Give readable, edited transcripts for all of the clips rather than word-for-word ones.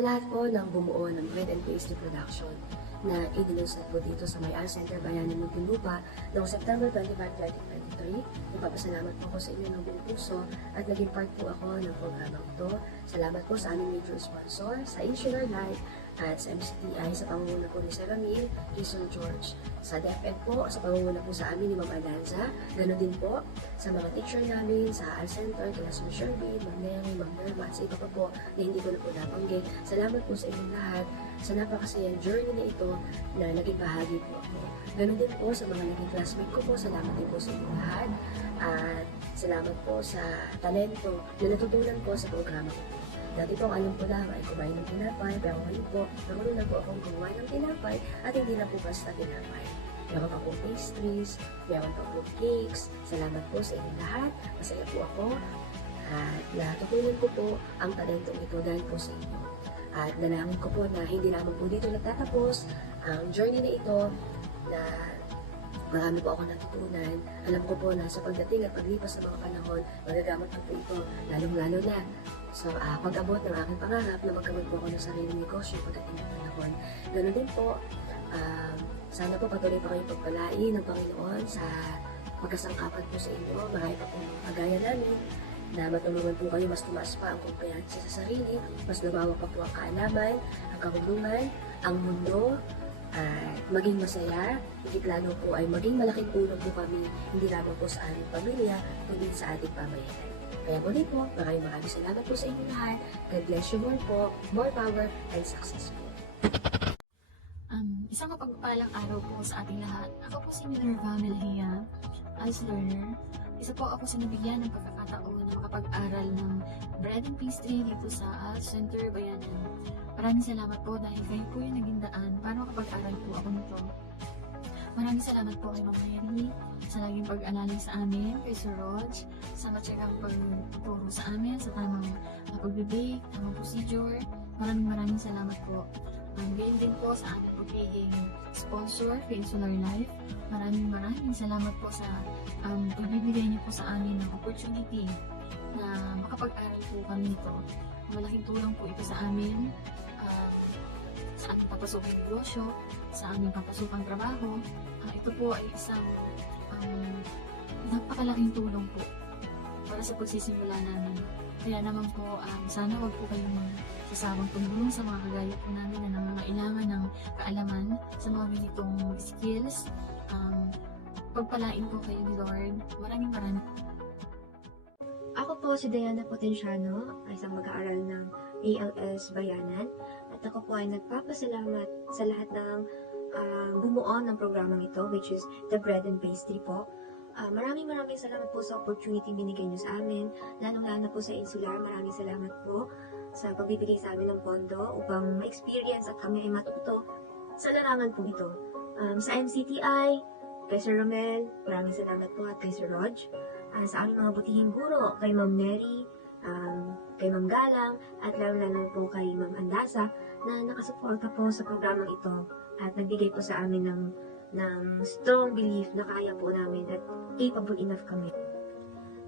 sa lahat po ng bumuo ng Bread and Pastry Production na inilunsad po dito sa May Center, Bayan ng Muntinlupa noong September 25, 2023. Nagpapasalamat po ako sa inyo ng buong puso at naging part po ako ng programang ito. Salamat po sa aming major sponsor, sa Insular Life at sa MCTI sa pangunguna po ni Sir Ramil, Jason George. Sa DepEd po, sa pangunguna po sa amin ni Ma'am Adanza. Ganoon din po sa mga teacher namin sa Al Center, kila Sir Sherby, Ma'am Neri, Ma'am Nerva, at sa iba pa po na hindi ko na po nabanggit. Salamat po sa inyong lahat sa napakasayang journey na ito na naging bahagi po ako. Ganoon din po sa mga naging classmate ko po. Salamat din po sa inyong lahat. At salamat po sa talento na natutunan ko sa programa ko. Dati po ang alam ko lang ay kumain ng tinapay, pero ngayon po, nakulo na po akong kumain ng tinapay at hindi na po basta tinapay. Meron pa po pastries, meron pa po cakes. Salamat po sa inyong lahat. Masaya po ako. At natutunan ko po ang talentong ito dahil po sa inyo. At nalangin ko po na hindi naman po dito nagtatapos ang journey na ito na marami po ako natutunan. Alam ko po na sa pagdating at paglipas ng mga panahon, magagamit ko po ito, lalong-lalo na sa pag-abot ng aking pangarap na magkamit po ako ng sariling negosyo pagdating ng panahon. Ganon din po, sana po patuloy pa kayo pagpalain ng Panginoon sa pagkasangkapan po sa inyo. Marami pa po mga kagaya namin na matulungan po kayo mas tumaas pa ang kumpiyansa sa sarili, mas lumawak pa po ang kaalaman, ang kahulugan, ang mundo, at maging masaya, higit lalo po ay maging malaking tulong po kami, hindi lamang po sa ating pamilya, kundi sa ating pamayanan. Kaya muli po, maraming salamat po sa inyo lahat. God bless you more po, more power, and success po. Isang mapagpalang araw po sa ating lahat. Ako po si Minerva Melhia, as learner. Isa po ako sa nabigyan ng pagkakataon na makapag-aral ng bread and pastry dito sa Al Center, Bayanan. Maraming salamat po dahil kayo po yung naging daan para makapag-aral po ako nito. Maraming salamat po kay Ma'am Mary sa laging pag-alala sa amin, kay Sir Rog, sa matyagang pagtuturo sa amin, sa tamang pag-bake, tamang procedure. Maraming salamat po. Gayon din po sa aming pagiging sponsor, kay Insular Life. Maraming salamat po sa pagbibigay niyo po sa amin ng opportunity na makapag-aral po kami ito. Malaking tulong po ito sa amin, sa aming papasokang negosyo, sa aming papasokang trabaho. Ito po ay isang napakalaking tulong po para sa pagsisimula namin. Kaya naman po, sana wag po kayong sasawang tumulong sa mga kagaya po namin na nangangailangan ng kaalaman sa mga ganitong skills. Pagpalain po kayo ni Lord. Maraming. Ako po si Diana Potenciano, isang mag-aaral ng ALS Bayanan. At ako po ay nagpapasalamat sa lahat ng bumuo ng programang ito, which is the Bread and Pastry po. Maraming salamat po sa opportunity binigay niyo sa amin, lalong-lalo po sa Insular. Maraming salamat po sa pagbibigay sa amin ng pondo upang ma-experience at kami ay matuto sa larangan po ito. Sa MCTI, kay Sir Romel, maraming salamat po at kay Sir Rog. Sa aming mga butihing guro, kay Ma'am Neri, kay Ma'am Galang, at lalo-lalo po kay Ma'am Andasa na nakasuporta po sa programang ito at nagbigay po sa amin ng strong belief na kaya po namin at capable enough kami.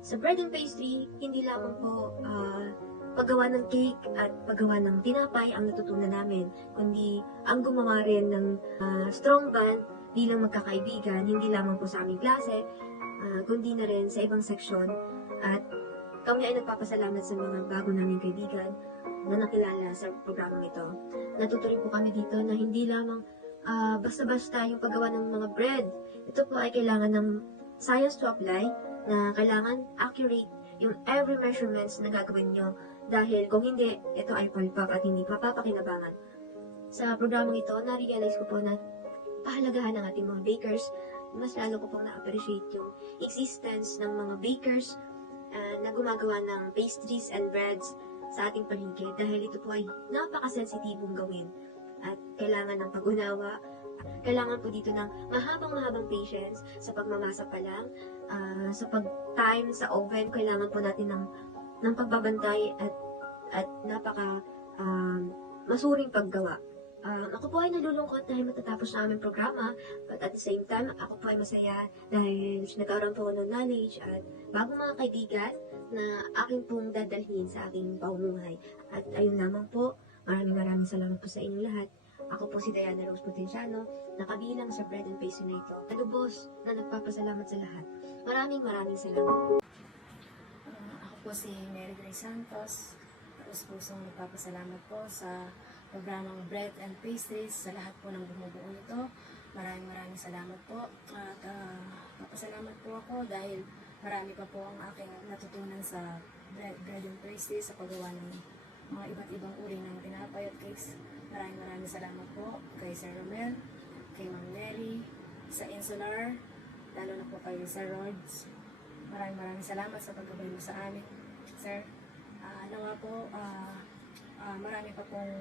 Sa bread and pastry, hindi lamang po paggawa ng cake at paggawa ng tinapay ang natutunan namin, kundi ang gumawa rin ng strong bond bilang magkakaibigan, hindi lamang po sa aming klase, kundi na rin sa ibang seksyon. At kami ay nagpapasalamat sa mga bago naming kaibigan na nakilala sa programang ito. Natuto rin po kami dito na hindi lamang basta-basta yung paggawa ng mga bread. Ito po ay kailangan ng science to apply, na kailangan accurate yung every measurements na gagawin nyo. Dahil kung hindi, ito ay palpak at hindi papapakinabangan. Sa programang ito, na-realize ko po na pahalagahan ng ating mga bakers. Mas lalo ko pong na-appreciate yung existence ng mga bakers na gumagawa ng pastries and breads sa ating paligid. Dahil ito po ay napakasensitibong gawin. At kailangan ng pag-unawa, kailangan po dito ng mahabang patience sa pagmamasa pa lang, sa pag-time sa oven, kailangan po natin ng pagbabantay at napaka masuring paggawa. Ako po ay nalulungkot dahil matatapos na aming programa, but at the same time, ako po ay masaya dahil nagkaroon po ako ng knowledge at bagong mga kaibigan na aking pong dadalhin sa aking pamumuhay. At ayun lamang po, Maraming salamat po sa inyong lahat. Ako po si Diana Rose Potenciano, nakabilang sa Bread and Pastry na ito. Kalubos na nagpapasalamat sa lahat. Maraming salamat. Ako po si Mary Grace Santos. Tapos pusong nagpapasalamat po sa programang Bread and Pastries sa lahat po ng bumubuo nito. Maraming salamat po. At papasalamat po ako dahil marami pa po ang aking natutunan sa Bread and Pastries sa paggawa ng mga iba't ibang uri ng tinapay at cakes. Maraming salamat po kay Sir Romel, kay Ma'am Mary, sa Insular, lalo na po kay Sir Rods. Maraming salamat sa paggabay mo sa amin, Sir. Nawa po, marami pa pong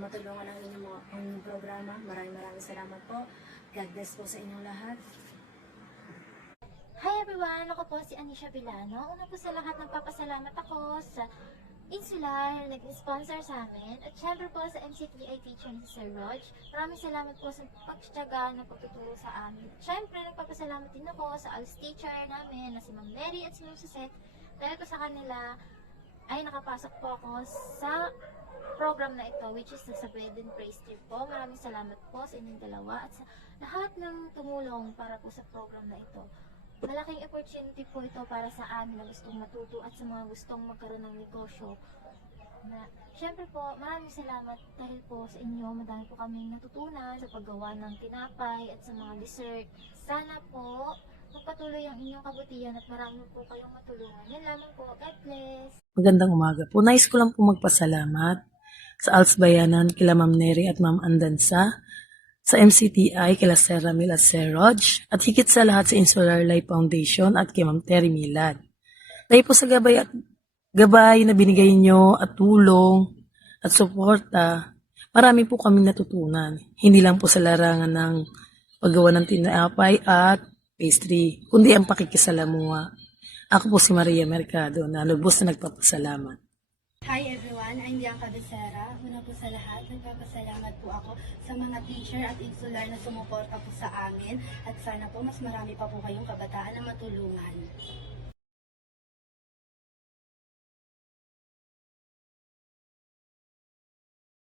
matulungan ang inyong programa. Maraming salamat po. God bless po sa inyong lahat. Hi everyone! Ako po si Anisha Villano. Una po sa lahat, nagpapasalamat ako sa Insular, nag-sponsor sa amin. At syempre po sa MCTI teacher ni Sir Rog. Maraming salamat po sa pagtitiyaga na pagtuturo sa amin. Syempre, nagpapasalamat din ako sa ALS teacher namin na si Ma'am Mary at si Ma'am Suzette. Dahil po sa kanila ay nakapasok po ako sa program na ito, which is sa Bread and Pastry po. Maraming salamat po sa inyong dalawa at sa lahat ng tumulong para po sa program na ito. Malaking opportunity po ito para sa amin na gustong matuto at sa mga gustong magkaroon ng negosyo. Siyempre po, maraming salamat dahil po sa inyo. Madami po kaming natutunan sa paggawa ng tinapay at sa mga dessert. Sana po magpatuloy ang inyong kabutihan at marami po kayong matulungan. Yan lamang po. God bless! Magandang umaga po. Nais ko lang po magpasalamat sa ALS Bayanan, kila Ma'am Neri at Ma'am Andansa, sa MCTI, kila Sir Ramil at Sir Rog, at higit sa lahat sa Insular Life Foundation at kay Ma'am Terry Milad. Dahil po sa gabay na binigay nyo at tulong at suporta, marami po kami natutunan. Hindi lang po sa larangan ng paggawa ng tinapay at pastry, kundi ang pakikisalamuha. Ako po si Maria Mercado na lubos na nagpapasalamat. Hi everyone, I'm Bianca Becerra. Una po sa lahat, nagpapasalamat po ako sa mga teacher at insular na sumuporta po sa amin at sana po mas marami pa po kayong kabataan na matulungan.